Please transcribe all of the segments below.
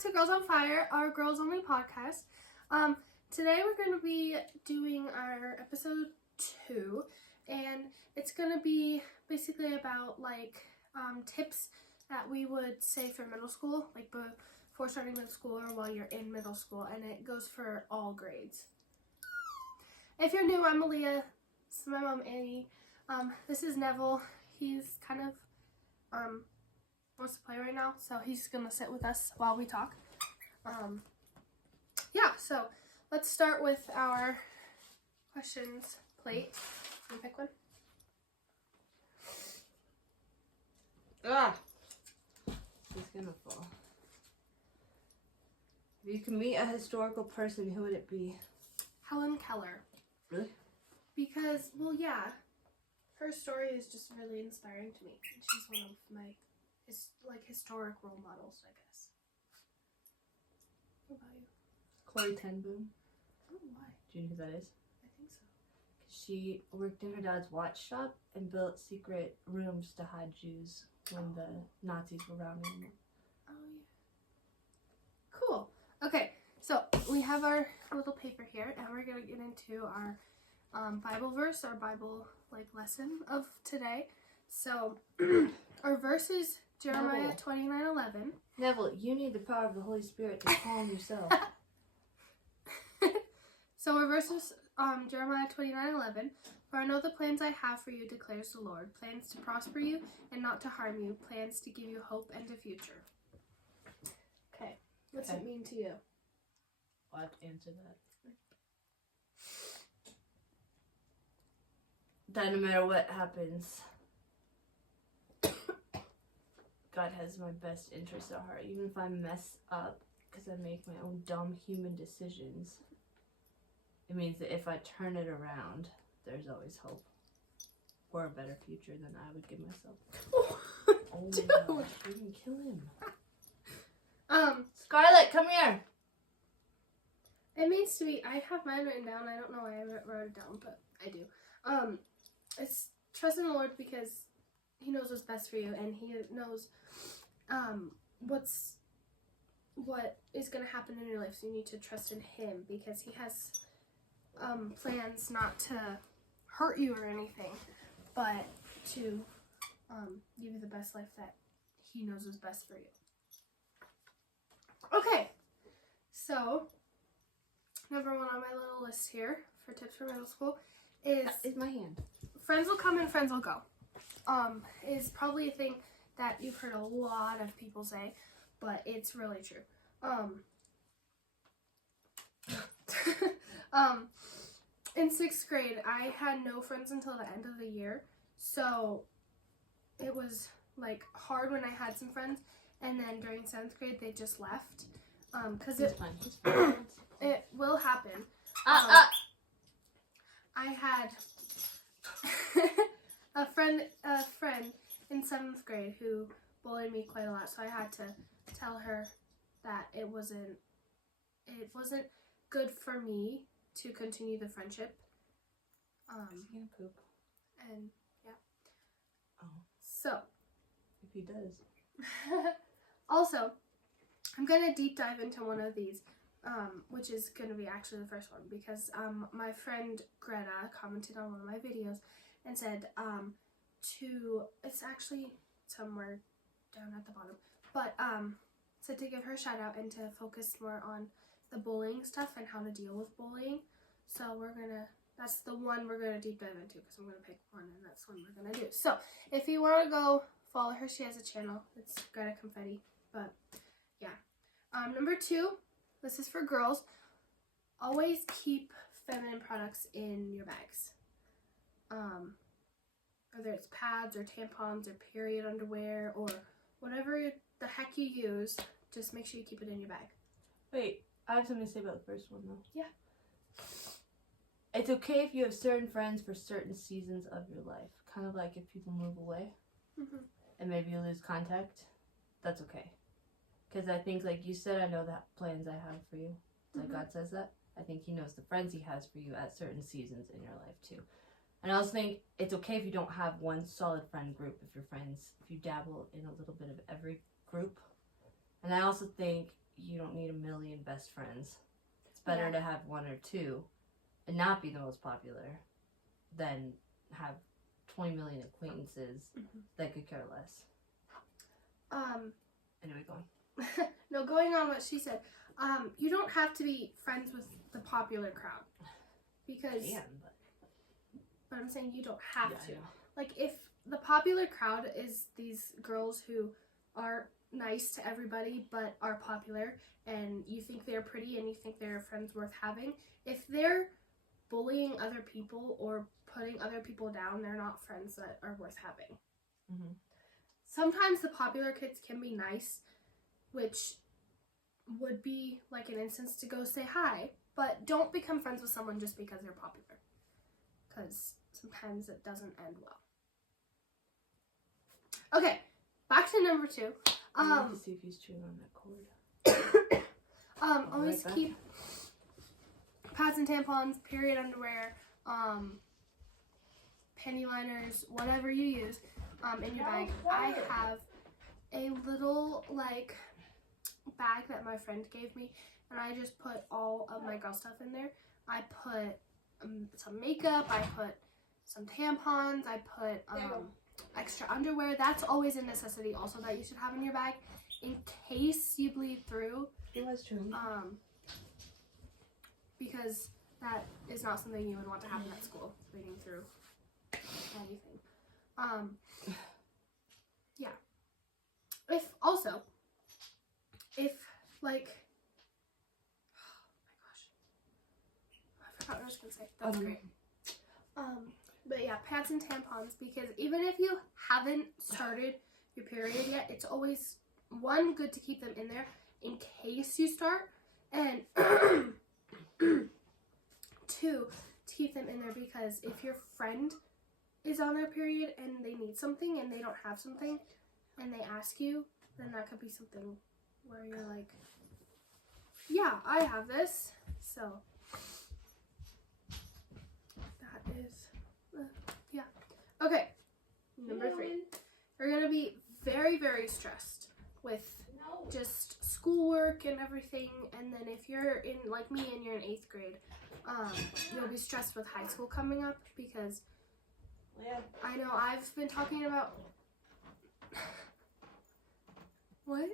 back to Girls on Fire, our girls only podcast. Today we're going to be doing our episode 2, and it's going to be basically about tips that we would say for middle school, like before starting middle school or while you're in middle school, and it goes for all grades. If you're new, I'm Aaliyah. This is my mom, Annie. This is Neville. He's kind of wants to play right now, so he's gonna sit with us while we talk. So let's start with our questions plate. Can you pick one? He's gonna fall. If you can meet a historical person, who would it be? Helen Keller. Really? Because, her story is just really inspiring to me. And she's one of my historic role models, I guess. What about you? Corrie ten Boom. Oh, why? Do you know who that is? I think so. She worked in her dad's watch shop and built secret rooms to hide Jews when the Nazis were rounding them. Oh, yeah. Cool. Okay, so we have our little paper here, and we're going to get into our Bible verse, our Bible lesson of today. So our verse is Jeremiah 29:11. Neville, you need the power of the Holy Spirit to calm yourself. So our verse is Jeremiah 29:11. For I know the plans I have for you, declares the Lord, plans to prosper you and not to harm you, plans to give you hope and a future. Okay, what's it mean to you? I'll have to answer that. That no matter what happens, God has my best interest at heart. Even if I mess up because I make my own dumb human decisions, it means that if I turn it around, there's always hope for a better future than I would give myself. Oh my gosh, we can kill him. Scarlett, come here. It means to me, I have mine written down. I don't know why I wrote it down, but I do. It's trust in the Lord because He knows what's best for you, and He knows what is going to happen in your life. So you need to trust in Him because He has plans not to hurt you or anything, but to give you the best life that He knows is best for you. Okay, so number 1 on my little list here for tips for middle school is my hand. Friends will come and friends will go. Is probably a thing that you've heard a lot of people say, but it's really true. In 6th grade, I had no friends until the end of the year, so it was hard when I had some friends, and then during 7th grade they just left. Cause it will happen. I had a friend in 7th grade who bullied me quite a lot, so I had to tell her that it wasn't good for me to continue the friendship. Is he gonna poop? And yeah. Oh. So. If he does. Also, I'm gonna deep dive into one of these, which is gonna be actually the first one because my friend Greta commented on one of my videos and said it's actually somewhere down at the bottom, but said to give her a shout out and to focus more on the bullying stuff and how to deal with bullying. So that's the one we're gonna deep dive into because I'm gonna pick one and that's one we're gonna do. So if you want to go follow her, she has a channel. It's Greta Confetti. But yeah. Number 2, this is for girls. Always keep feminine products in your bags. Whether it's pads or tampons or period underwear or whatever the heck you use, just make sure you keep it in your bag. Wait, I have something to say about the first one though. Yeah. It's okay if you have certain friends for certain seasons of your life. Kind of like if people move away and maybe you lose contact, that's okay. Because I think, like you said, I know the plans I have for you. Like God says that. I think He knows the friends He has for you at certain seasons in your life too. And I also think it's okay if you don't have one solid friend group, if you dabble in a little bit of every group. And I also think you don't need a million best friends. It's better Yeah. to have one or two and not be the most popular than have 20 million acquaintances that could care less. Anyway, go on. No, going on what she said, you don't have to be friends with the popular crowd. Because, Damn, but I'm saying you don't have to. yeah. Like, if the popular crowd is these girls who are nice to everybody but are popular, and you think they're pretty and you think they're friends worth having, if they're bullying other people or putting other people down, they're not friends that are worth having. Mm-hmm. Sometimes the popular kids can be nice, which would be like an instance to go say hi, but don't become friends with someone just because they're popular, because sometimes it doesn't end well. Okay, back to number 2. I need to see if he's chewing on that cord. Always Right back. keep pads and tampons, period underwear, panty liners, whatever you use, in your bag. I have a little like bag that my friend gave me, and I just put all of my girl stuff in there. I put some makeup, I put some tampons, I put extra underwear. That's always a necessity also that you should have in your bag in case you bleed through. He was chewing. Because that is not something you would want to happen at school, bleeding through anything. Yeah. If like, oh my gosh, I forgot what I was gonna say. That's great. But yeah, pads and tampons, because even if you haven't started your period yet, it's always, one, good to keep them in there in case you start, and 2, to keep them in there because if your friend is on their period and they need something and they don't have something and they ask you, then that could be something where you're like, yeah, I have this. So that is, yeah. Okay, number 3. You're going to be very, very stressed with just schoolwork and everything, and then if you're in, like me, and you're in 8th grade, you'll be stressed with high school coming up, because I know I've been talking about what?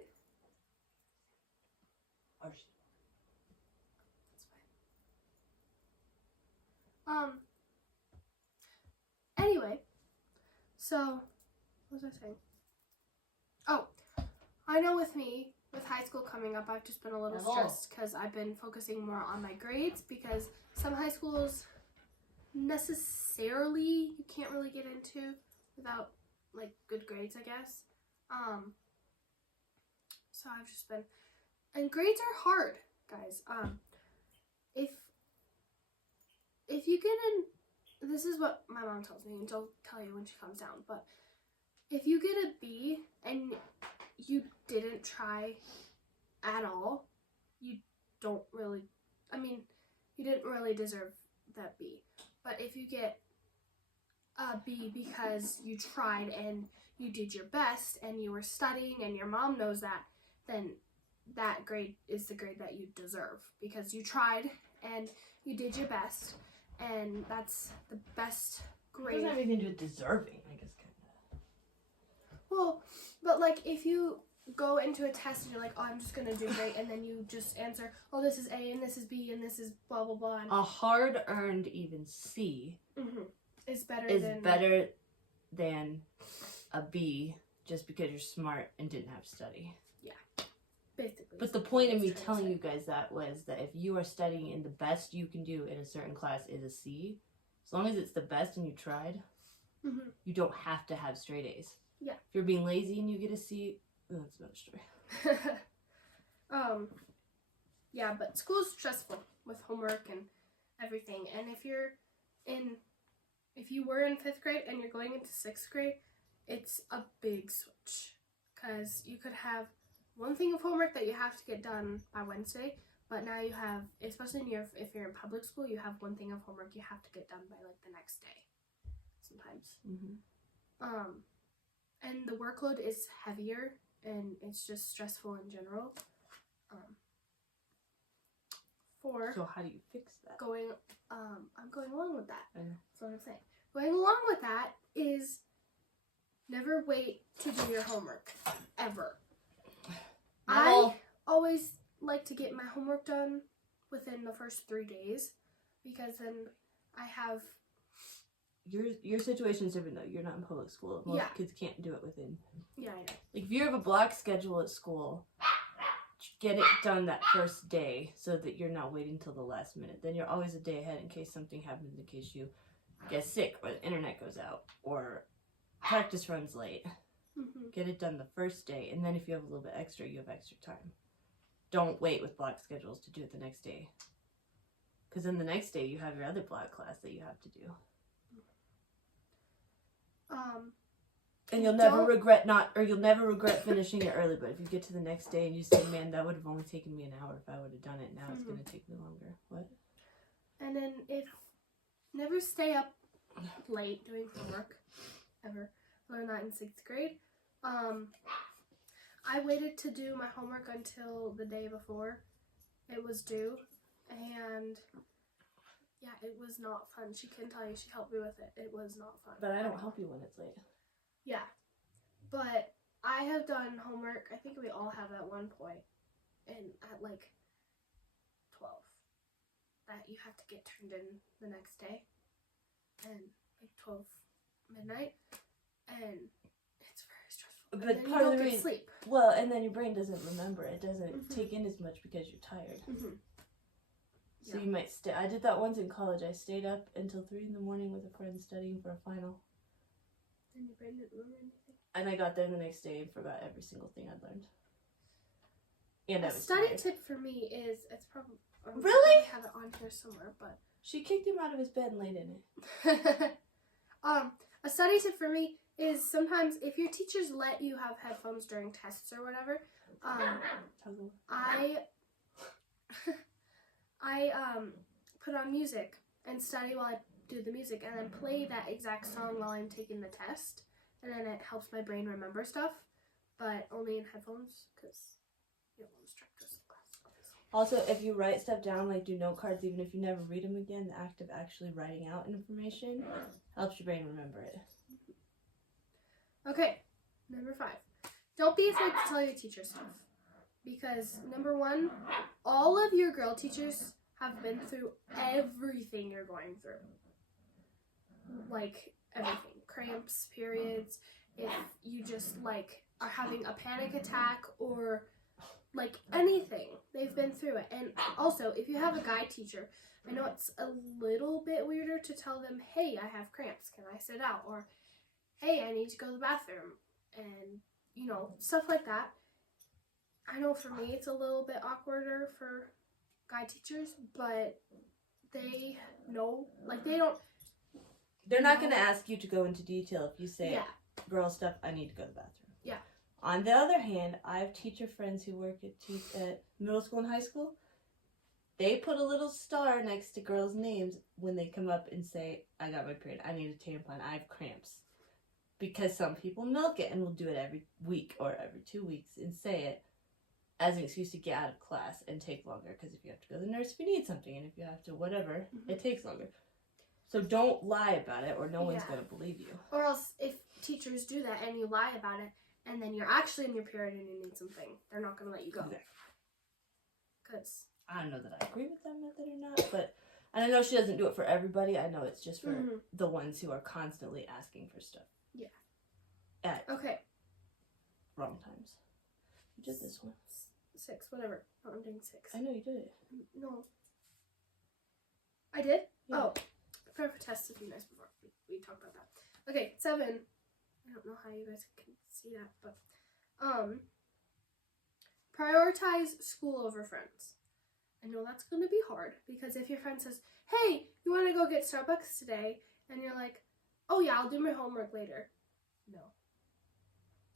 That's fine. Anyway, so what was I saying? Oh, I know with me, with high school coming up, I've just been a little stressed because I've been focusing more on my grades, because some high schools necessarily you can't really get into without like good grades, I guess. So I've just been, and grades are hard, guys. If you get in, this is what my mom tells me, and she'll tell you when she comes down, but if you get a B and you didn't try at all, you don't really, I mean, you didn't really deserve that B. But if you get a B because you tried and you did your best and you were studying and your mom knows that, then that grade is the grade that you deserve, because you tried and you did your best, and that's the best grade. It doesn't have anything to do with deserving, I guess, kind of. Well, but like if you go into a test and you're like, oh, I'm just gonna do great, and then you just answer, oh, this is A and this is B and this is blah blah blah. And a hard-earned even C is better than a B just because you're smart and didn't have to study. Yeah, basically. But the point of me telling you guys that was that if you are studying and the best you can do in a certain class is a C, as long as it's the best and you tried, you don't have to have straight A's. Yeah. If you're being lazy and you get a C, that's another story. Yeah, but school's stressful with homework and everything. And if you were in 5th grade and you're going into 6th grade, it's a big switch, because you could have one thing of homework that you have to get done by Wednesday, but now you have, especially if you're in public school, you have one thing of homework you have to get done by like the next day sometimes. And the workload is heavier and it's just stressful in general. For So how do you fix that? I'm going along with that. I know. That's what I'm saying. Going along with that is never wait to do your homework, ever. I always like to get my homework done within the first 3 days, because then I have... Your situation is different though. You're not in public school. Most Yeah. kids can't do it within. Yeah, I know. Like if you have a block schedule at school, get it done that first day so that you're not waiting till the last minute. Then you're always a day ahead in case something happens, in case you get sick or the internet goes out or practice runs late. Mm-hmm. Get it done the first day, and then if you have a little bit extra, you have extra time. Don't wait with block schedules to do it the next day. Because then the next day you have your other block class that you have to do. And you'll never regret finishing it early. But if you get to the next day and you say, "Man, that would have only taken me an hour if I would have done it. Now it's going to take me longer." What? And then never stay up late doing homework, ever. Learned that in 6th grade. I waited to do my homework until the day before it was due, and yeah, it was not fun. She can tell you, she helped me with it. It was not fun. But I don't help you when it's late. Yeah, but I have done homework, I think we all have at one point, and at like 12, that you have to get turned in the next day, and like 12 midnight, and it's very stressful. But and then part you of don't the get reason, sleep. well, and then your brain doesn't remember. It doesn't take in as much because you're tired. So you might stay. I did that once in college. I stayed up until 3 a.m. with a friend studying for a final. And your brain didn't remember anything? And I got there the next day and forgot every single thing I'd learned. And I A was study tired. tip for me is, it's probably... Really? I have it on here somewhere, but... She kicked him out of his bed and laid in it. A study tip for me is sometimes if your teachers let you have headphones during tests or whatever, I put on music and study while I do the music, and then play that exact song while I'm taking the test, and then it helps my brain remember stuff, but only in headphones, because you don't want to distract us in class. Also, if you write stuff down, like do note cards, even if you never read them again, the act of actually writing out information helps your brain remember it. Okay, number 5. Don't be afraid to tell your teacher stuff. Because, number 1, all of your girl teachers have been through everything you're going through. Like, everything. Cramps, periods, if you just, like, are having a panic attack, or, like, anything. They've been through it. And also, if you have a guy teacher, I know it's a little bit weirder to tell them, hey, I have cramps, can I sit out? Or, hey, I need to go to the bathroom. And, you know, stuff like that. I know for me it's a little bit awkwarder for guy teachers, but they know, like they don't... They're not going to ask you to go into detail if you say, yeah. Girl stuff, I need to go to the bathroom. Yeah. On the other hand, I have teacher friends who work at middle school and high school. They put a little star next to girls' names when they come up and say, I got my period, I need a tampon, I have cramps. Because some people milk it and will do it every week or every 2 weeks and say it as an excuse to get out of class and take longer. Because if you have to go to the nurse if you need something, and if you have to whatever, it takes longer. So don't lie about it, or no one's going to believe you. Or else if teachers do that and you lie about it, and then you're actually in your period and you need something, they're not going to let you go. Exactly. Because I don't know that I agree with that method or not, but and I know she doesn't do it for everybody. I know it's just for the ones who are constantly asking for stuff. Yeah. At wrong times. You did this one. 6, whatever. No, I'm doing 6. I know you did it. No. I did? Yeah. Oh. Prepare for tests a few nights before. We talked about that. Okay, 7. I don't know how you guys can see that, but prioritize school over friends. I know that's going to be hard, because if your friend says, hey, you want to go get Starbucks today? And you're like, oh yeah, I'll do my homework later. No.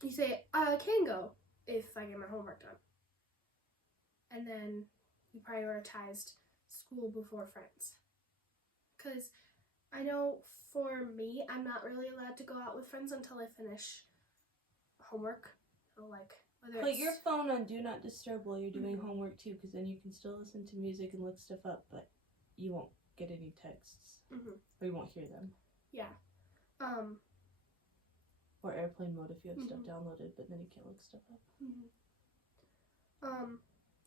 You say, I can go if I get my homework done. And then you prioritized school before friends. Because I know for me, I'm not really allowed to go out with friends until I finish homework. So like Whether Put it's, your phone on Do Not Disturb while you're doing Mhm. homework too, because then you can still listen to music and look stuff up, but you won't get any texts. Mhm. Or you won't hear them. Yeah. Or airplane mode if you have stuff Mhm. downloaded, but then you can't look stuff up.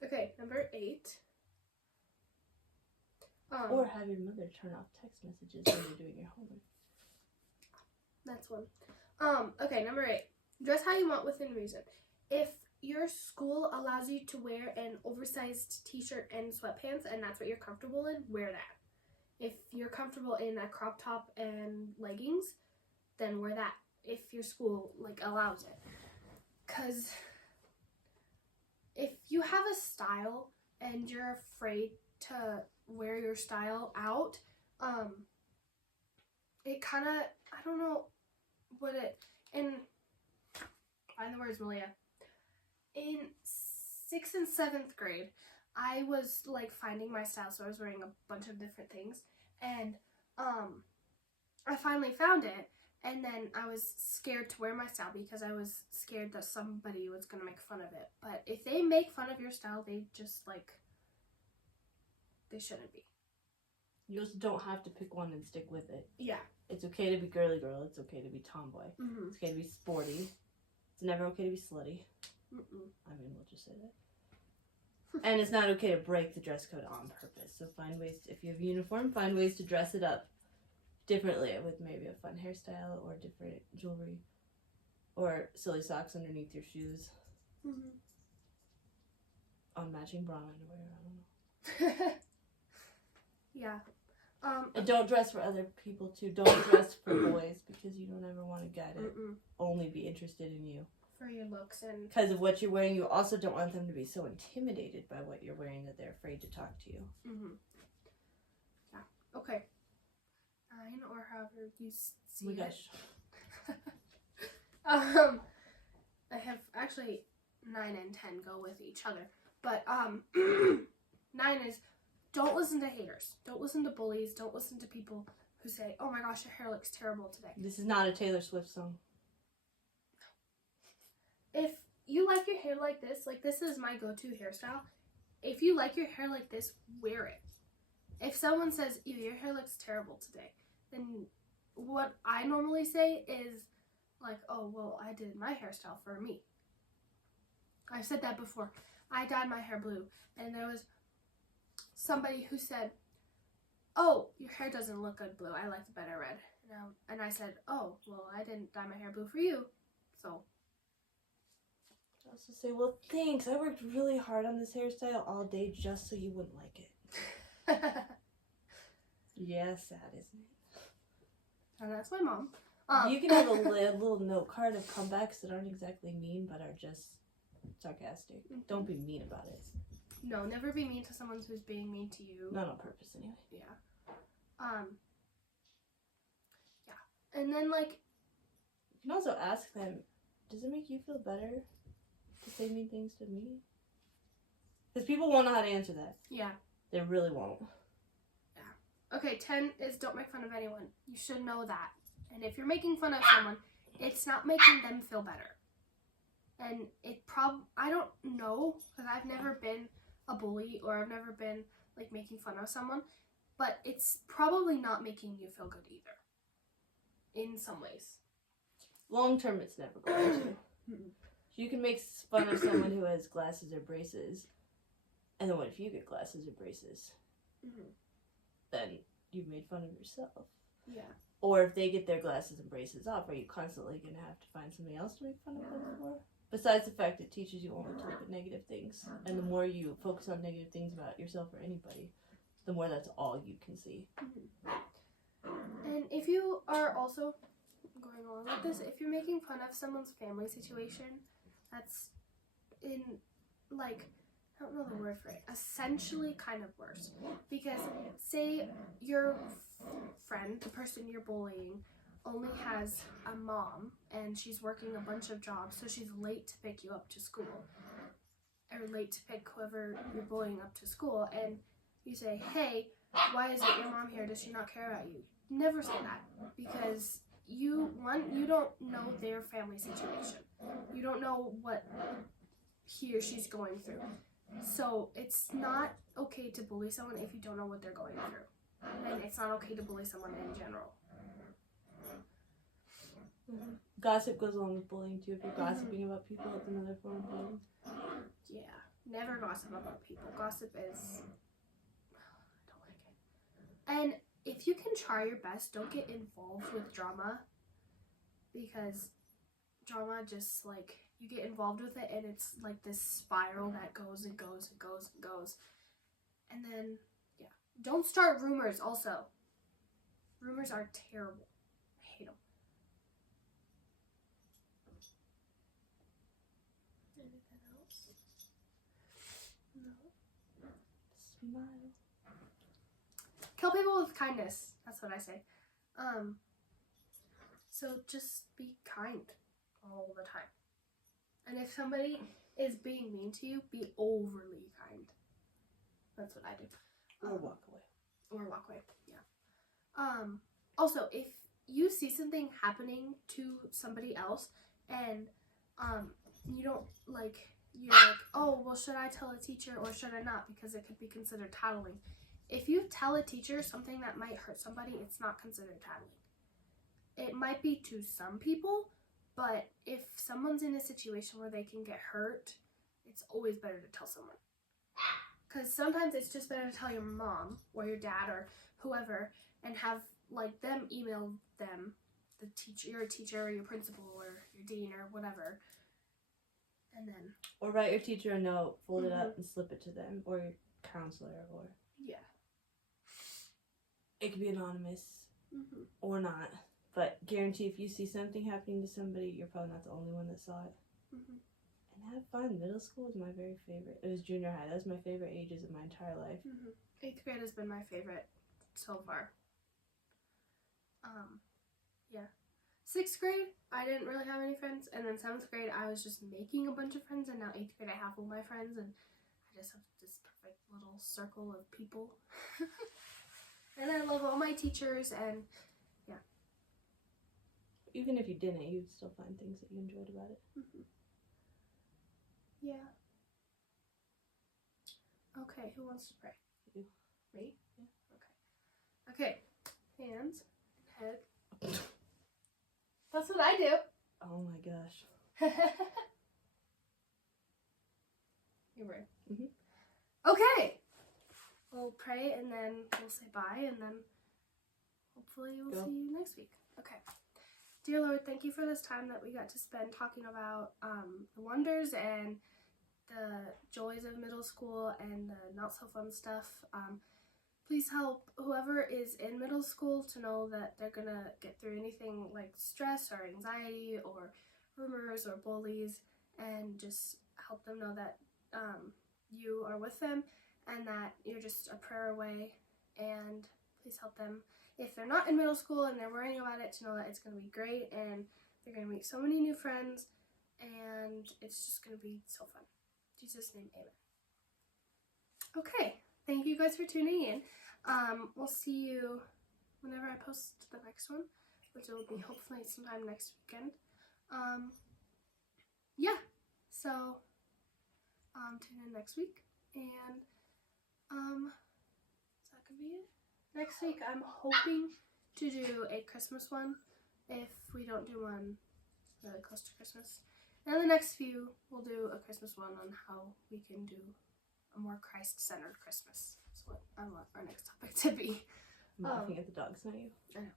Okay, number 8. Or have your mother turn off text messages when you're doing your homework. That's one. Okay, number 8. Dress how you want within reason. If your school allows you to wear an oversized t-shirt and sweatpants and that's what you're comfortable in, wear that. If you're comfortable in a crop top and leggings, then wear that if your school allows it. Cuz if you have a style and you're afraid to wear your style out, it kind of, I don't know what it, and find the words, Malia. In 6th and 7th grade, I was finding my style, so I was wearing a bunch of different things, and I finally found it, and then I was scared to wear my style because I was scared that somebody was gonna make fun of it. But if they make fun of your style, they just they shouldn't be. You also don't have to pick one and stick with it. Yeah. It's okay to be girly girl. It's okay to be tomboy. Mm-hmm. It's okay to be sporty. It's never okay to be slutty. Mm-mm. I mean, we'll just say that. And it's not okay to break the dress code on purpose. So find ways, if you have a uniform, find ways to dress it up differently with maybe a fun hairstyle or different jewelry or silly socks underneath your shoes. Mm-hmm. On matching bra and underwear, I don't know. Yeah. And don't dress for other people too. Don't dress for boys because you don't ever want a guy to Mm-mm. only be interested in you. For your looks and Because of what you're wearing, you also don't want them to be so intimidated by what you're wearing that they're afraid to talk to you. mm-hmm. Yeah. Okay. 9 or however you see it. Gosh. I have actually 9 and 10 go with each other, but 9 is don't listen to haters, don't listen to bullies, don't listen to people who say, "Oh my gosh, your hair looks terrible today." This is not a Taylor Swift song. If you like your hair like this is my go-to hairstyle. If you like your hair like this, wear it. If someone says, "Ew, your hair looks terrible today," then what I normally say is "Oh, well, I did my hairstyle for me." I've said that before. I dyed my hair blue, and there was somebody who said, "Oh, your hair doesn't look good blue. I like it better red." And I said, "Oh, well, I didn't dye my hair blue for you, so." I also say, well, thanks. I worked really hard on this hairstyle all day just so you wouldn't like it. Yeah, sad, isn't it? And that's my mom. You can have a little note card of comebacks that aren't exactly mean but are just sarcastic. Don't be mean about it. No, never be mean to someone who's being mean to you. Not on purpose, anyway. Yeah. Yeah. And then you can also ask them, does it make you feel better to say mean things to me? Because people won't know how to answer that. yeah. They really won't. Okay, 10 is don't make fun of anyone. You should know that. And if you're making fun of someone, it's not making them feel better. And I don't know, because I've never been a bully or I've never been making fun of someone, but it's probably not making you feel good either. In some ways. Long term, it's never going to. You can make fun of someone who has glasses or braces, and then what if you get glasses or braces? Mm-hmm. Then you've made fun of yourself. Yeah. Or if they get their glasses and braces off, are you constantly going to have to find something else to make fun of them for? Besides the fact it teaches you only to look at negative things. And the more you focus on negative things about yourself or anybody, the more that's all you can see. Mm-hmm. And if you are also going along with this, if you're making fun of someone's family situation, that's in I don't know the word for it, essentially kind of worse. Because say your friend, the person you're bullying, only has a mom and she's working a bunch of jobs, so she's late to pick you up to school. Or late to pick whoever you're bullying up to school, and you say, "Hey, why isn't your mom here? Does she not care about you?" Never say that, because you don't know their family situation. You don't know what he or she's going through. So it's not okay to bully someone if you don't know what they're going through. And it's not okay to bully someone in general. Gossip goes along with bullying too. If you're gossiping about people, it's another form of bullying. Yeah, never gossip about people. Gossip is, I don't like it. And if you can try your best, don't get involved with drama, because drama just like, you get involved with it and it's like this spiral that goes and goes and goes and goes. And then, yeah, don't start rumors also. Rumors are terrible. I hate them. Anything else? No. Smile. Kill people with kindness. That's what I say. So just be kind all the time. And if somebody is being mean to you, be overly kind. That's what I do. Or walk away. Or walk away. Yeah. Also, if you see something happening to somebody else and you don't like, you're like, oh, well, should I tell a teacher or should I not? Because it could be considered tattling. If you tell a teacher something that might hurt somebody, it's not considered tattling. It might be to some people, but if someone's in a situation where they can get hurt, it's always better to tell someone. Because sometimes it's just better to tell your mom or your dad or whoever and have like them email them, the teacher, your teacher or your principal or your dean or whatever. And then, or write your teacher a note, fold it up and slip it to them, or your counselor, or yeah, it could be anonymous or not. But guarantee if you see something happening to somebody, you're probably not the only one that saw it. And have fun. Middle school is my very favorite. It was junior high. That was my favorite ages of my entire life. 8th grade has been my favorite so far. Yeah. 6th grade, I didn't really have any friends. And then 7th grade, I was just making a bunch of friends. And now 8th grade, I have all my friends. And I just have this perfect little circle of people. And I love all my teachers. And yeah. Even if you didn't, you'd still find things that you enjoyed about it. Yeah. Okay, who wants to pray? You. Me? Yeah. Okay. Hands, head. That's what I do. Oh my gosh. You're right. Okay. We'll pray and then we'll say bye and then hopefully we'll see you next week. Okay. Dear Lord, thank you for this time that we got to spend talking about the wonders and the joys of middle school and the not so fun stuff. Please help whoever is in middle school to know that they're gonna get through anything like stress or anxiety or rumors or bullies, and just help them know that you are with them and that you're just a prayer away. And please help them, if they're not in middle school and they're worrying about it, to know that it's going to be great and they're going to meet so many new friends and it's just going to be so fun. In Jesus' name, amen. Okay, thank you guys for tuning in. We'll see you whenever I post the next one, which will be hopefully sometime next weekend. Yeah, so tune in next week, and is that gonna be it? Next week I'm hoping to do a Christmas one if we don't do one really close to Christmas. And the next few we'll do a Christmas one on how we can do a more Christ-centered Christmas. That's what I want our next topic to be. I'm laughing at the dogs, not you. I know.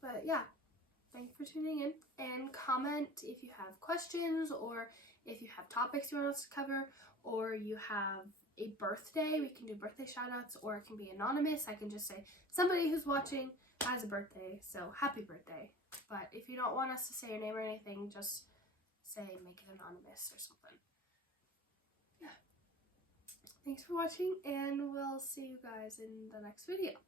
But yeah, thank you for tuning in, and comment if you have questions or if you have topics you want us to cover, or you have a birthday. We can do birthday shout-outs, or it can be anonymous. I can just say somebody who's watching has a birthday, so happy birthday. But if you don't want us to say your name or anything, just say make it anonymous or something. Yeah. Thanks for watching, and we'll see you guys in the next video.